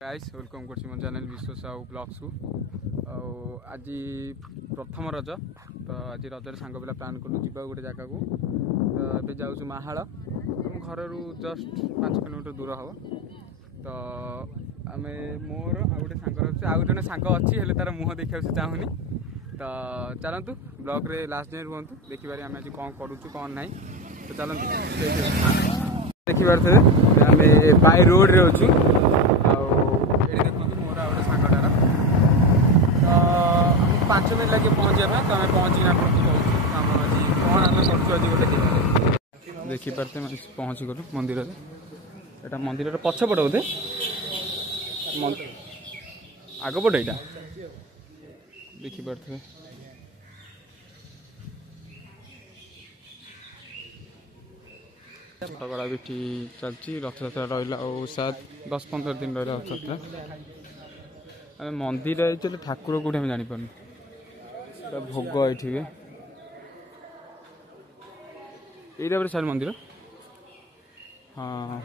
Guys welcome कर मो channel विश्व साहू ब्लॉग्स को आज प्रथम रज तो आज रजर सांग पिला प्लान कलु जा गोटे जगह को तो जाऊँ माहाल हम घर जस्ट 5 किलोमीटर दूर हम तो आम मोर आ गोटे सांग आउ जन सांग अच्छी हेल्ले तार मुह देखा से चाहूनी तो चलतु ब्लॉग रे लास्ट डे रुहतु देखिए आम आज कौन करूँ कौन ना तो चलतु देखिए आम बाय रोड रे अच्छु तो 5 मिनट लगे पहुँचा तो आम पहुँचिना कौन आम कर गोटे देखिपारे मैं पहुँची गलु मंदिर यहाँ मंदिर पछपट बोधे आगपट यहाँ देखिपारे छठगड़ा भी चलती रथयात्रा रहा और शायद 10-15 दिन रहा रथयात्रा आम मंदिर चले ठाकुर कौटे आम जापर भोग ये यहाँ सारे मंदिर हाँ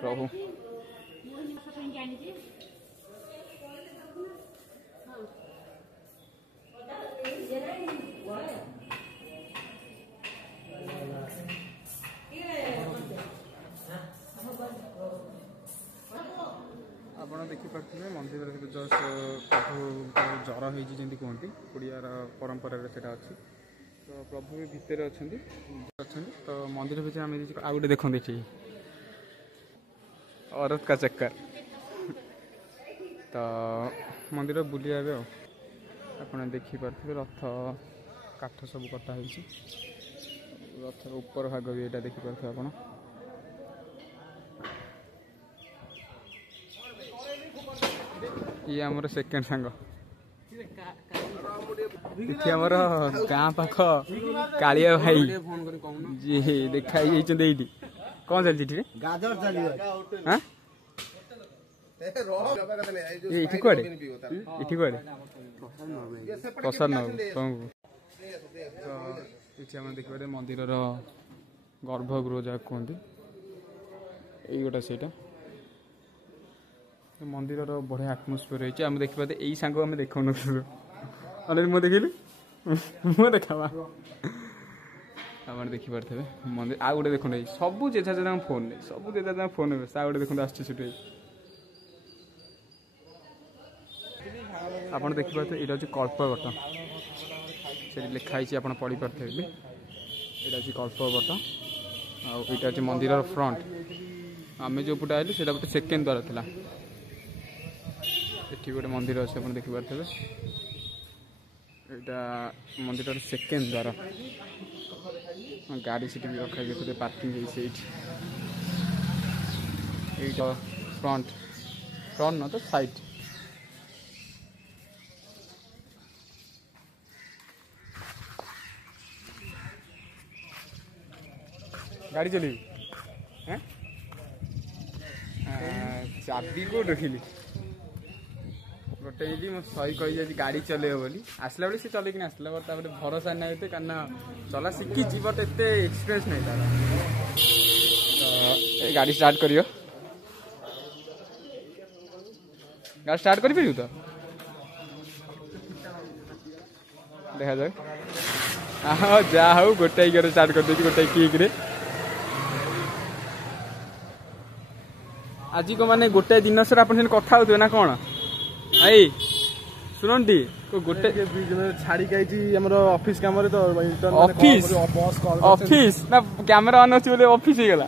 प्रभु आप देखिपे मंदिर जस्ट प्रभु जर होती कहती ओडियार परंपरा से अच्छी तो प्रभु भी भितर अच्छा तो मंदिर भीतर आम आ गए देखते औरत का चक्कर तो मंदिर बुलिया आप देखिपे रथ काठ सब कटा रथ ऊपर भाग भी यहाँ देखिपे आप ये आमर सेकेंड सांग आमर गाँ पाख कालिया भाई जी देखा कौन चलती गाजर हाँ ये कुआड़े प्रसाद नौ ये देखिए मंदिर गर्भगृह जहाँ कहते यही गोटा से मंदिर बढ़िया आटमोस्फियर रही आम देखिए यही सांग आम देखा अलरेडी मुझे देखिली मुझे देखा आप देखिपे मंदिर आ गए देखो सब जेजा जेजा फोन सब जेजा फोन आ गए देखते आसुटे आप देखिपे यहाँ हूँ कल्पवट से लिखाई आप पढ़ी पारे यहाँ हूँ कल्पवट आईटा हूँ मंदिर फ्रंट आम जो पटे आइलु से गोटे सेकेंड द्वार था ये गोटे मंदिर अच्छे आप देखिपे यहाँ मंदिर सेकेंड द्वार गाड़ी सीट भी रखा पार्किंग फ्रंट फ्रंट न तो साइड गाड़ी चली चाबी को रखिली गोटे मो सही कही गाड़ी चलेब बोली आसला बेले सी चल आसला बट भरोसा ना ये कारण चला शिखी बट एत एक्सपीरियंस नहीं तार तो गाड़ी स्टार्ट करियो गाड़ी स्टार्ट कर पारू तो देखा जाए हाँ जहाँ हूँ गोटे गियर स्टार्ट कर दे गोटे किक आज को माने गोटे दिन सर आप कथा होते ना कौन आई शुणती गोटे छाड़ी ऑफिस काम ऑफिस ऑफिस ना कैमरा ऑन अच्छे ऑफिस हो गला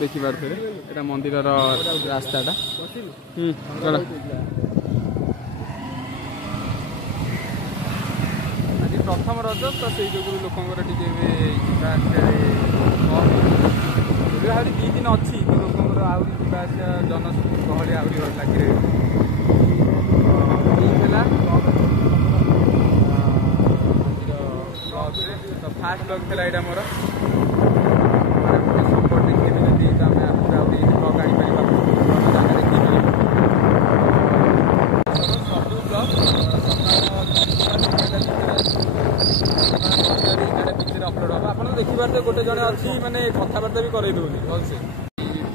देखिपारे यहाँ मंदिर रास्ताटा चल आज प्रथम रज तो से जो लोकर आहरी 2 दिन अच्छी तो लोकर आसा जनसंख्या गहली आहरी लगी तो फास्ट ब्लॉग था यहाँ मोर सपोर्ट देखिए तो आम ब्लॉग आनीपर सब ब्लॉग अपलोड हम आप देखिए गोटे ଜଣେ ଅଛି ମାନେ କଥାବାର୍ତ୍ତା ବି କରେଇ ଦଉନି ଭଲସେ।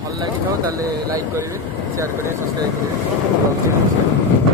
ଭଲ ଲାଗିଥିବ ତାହେଲେ ଲାଇକ୍ କରିବେ, ସେୟାର କରିବେ, ସବସ୍କ୍ରାଇବ୍ କରିବେ।